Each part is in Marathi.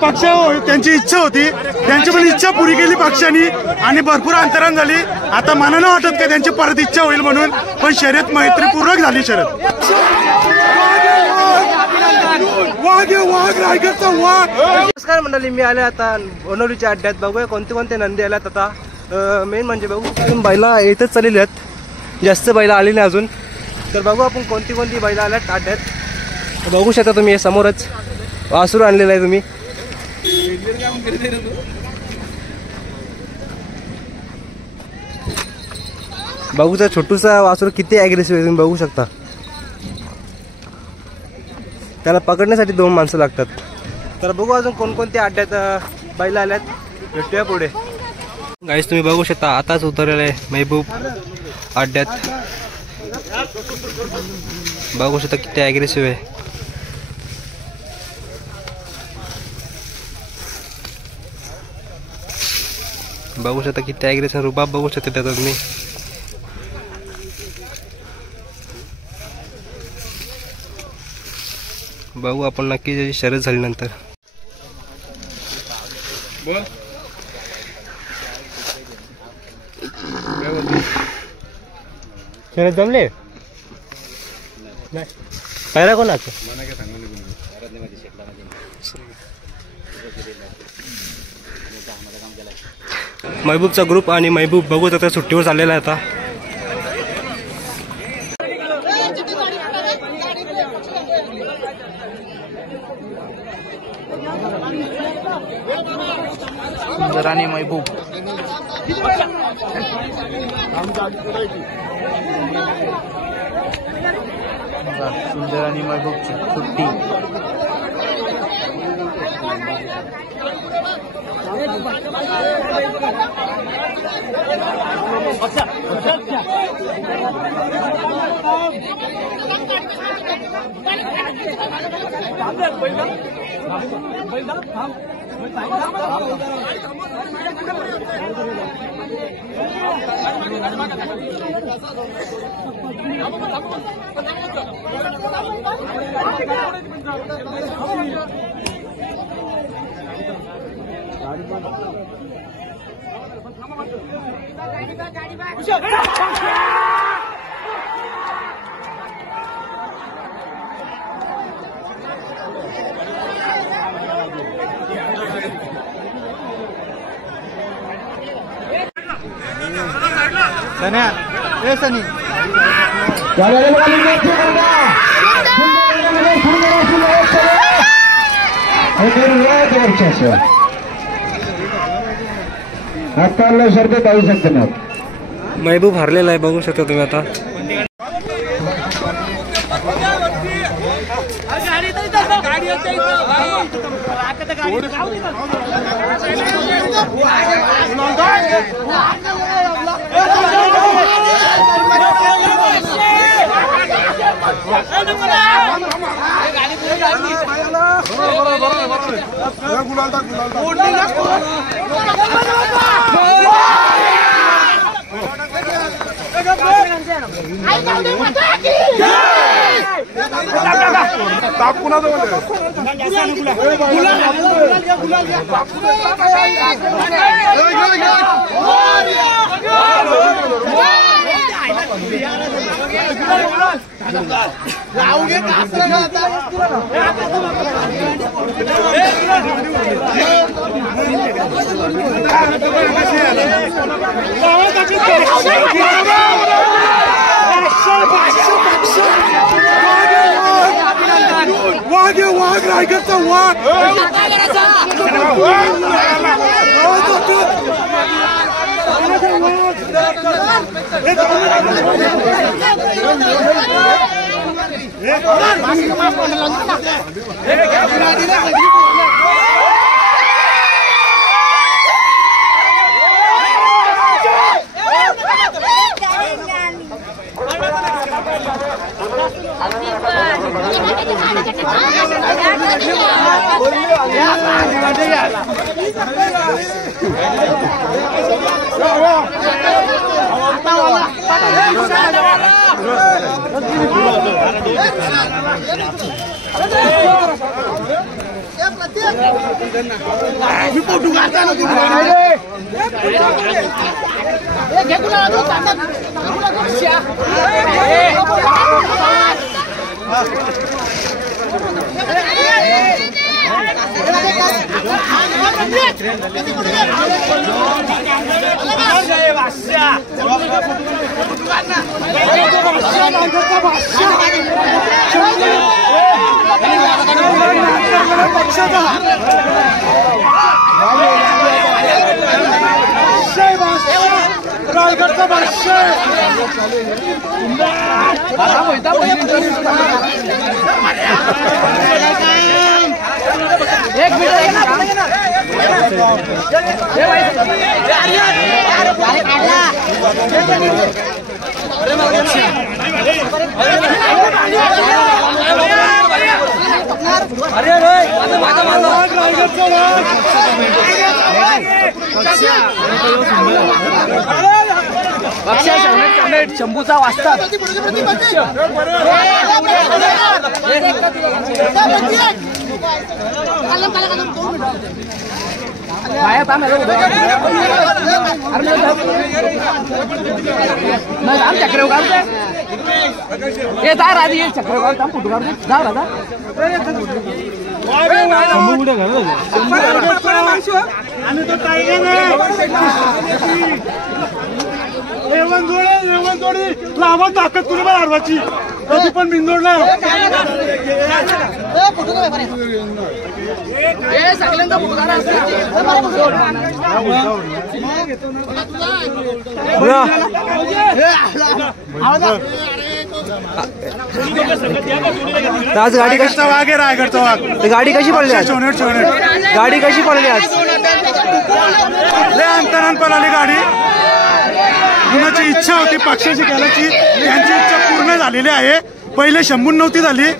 पक्ष त्यांची इच्छा होती, त्यांची पण इच्छा पुरी केली पक्षाने आणि भरपूर अंतरान झाली। आता मनानं वाटत का त्यांची परत इच्छा होईल म्हणून, पण शर्यत मैत्रीपूर्वक झाली शर्यत। नमस्कार मंडळी, मी आले आता ओनोरीच्या अड्ड्यात। बघूया कोणते कोणते नंदी आल्यात आता। मेन म्हणजे बघू बैला येतच चाललेली आहेत, जास्त बैला आली नाही अजून। तर बघू आपण कोणती कोणती बैला आल्यात अड्ड्यात। बघू शकता तुम्ही समोरच वासरू आणलेलं आहे तुम्ही। बघूचा छोटूसा वासरू किती ॲग्रेसिव्ह आहे तुम्ही बघू शकता। त्याला पकडण्यासाठी 2 माणसं लागतात। तर बघू अजून कोणकोणत्या अड्ड्यात बैला आल्यात, भेटूया पुढे। गाईस तुम्ही बघू शकता आताच उतरलेलं आहे महबूब अड्ड्यात। बघू शकता किती ॲग्रेसिव्ह आहे। बघू शकता किती ॲग्रेसिव्ह रुबाब बघू शकता त्याचा तुम्ही। बघू आपण नक्की त्याची शर्यत झाल्यानंतर। शर्यत जमले पहिला कोणाचं? महबूबचा ग्रुप आणि महबूब बघू आता सुट्टीवर चाललेला आहे आता। सुंदर आणि महबूब सुंदर आणि महबूबची सुट्टी। सनी महबूब हारलेला आहे बघू शकता तुम्ही आता। वाघ रायगडचा वाघ रायगडचा बादशाह एक मिनिट शंभूचा वाजता चक्र फुटू जा राजा आणि तो टायगर रेवण जोडी लावा ताकद कुणी पण हरवाची कधी पण बिंदोडला आज गाडी कशी वाघ आहे रायगडचा वाघ गाडी कशी पडली आज गाडी कशी पडली आज अंतरान पळाली गाडी कुणाची इच्छा होती पक्षाची खेळायची त्यांची इच्छा पूर्ण झालेली आहे पहिले शंभून नव्हती झाली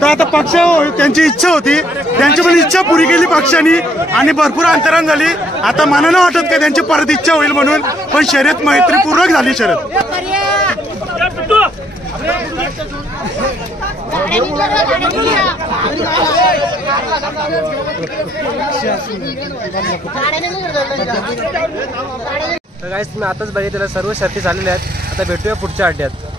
तर आता पक्ष त्यांची इच्छा होती त्यांची पण इच्छा पुरी केली पक्षाने आणि भरपूर अंतरान झाली आता मला नाही वाटत का त्यांची परत इच्छा होईल म्हणून पण शर्यत मैत्रीपूर्वक झाली शर्यत तर गाईस मी आताच बघितलेलं सर्व शर्ती झालेल्या आहेत आता भेटूया पुढच्या अड्ड्यात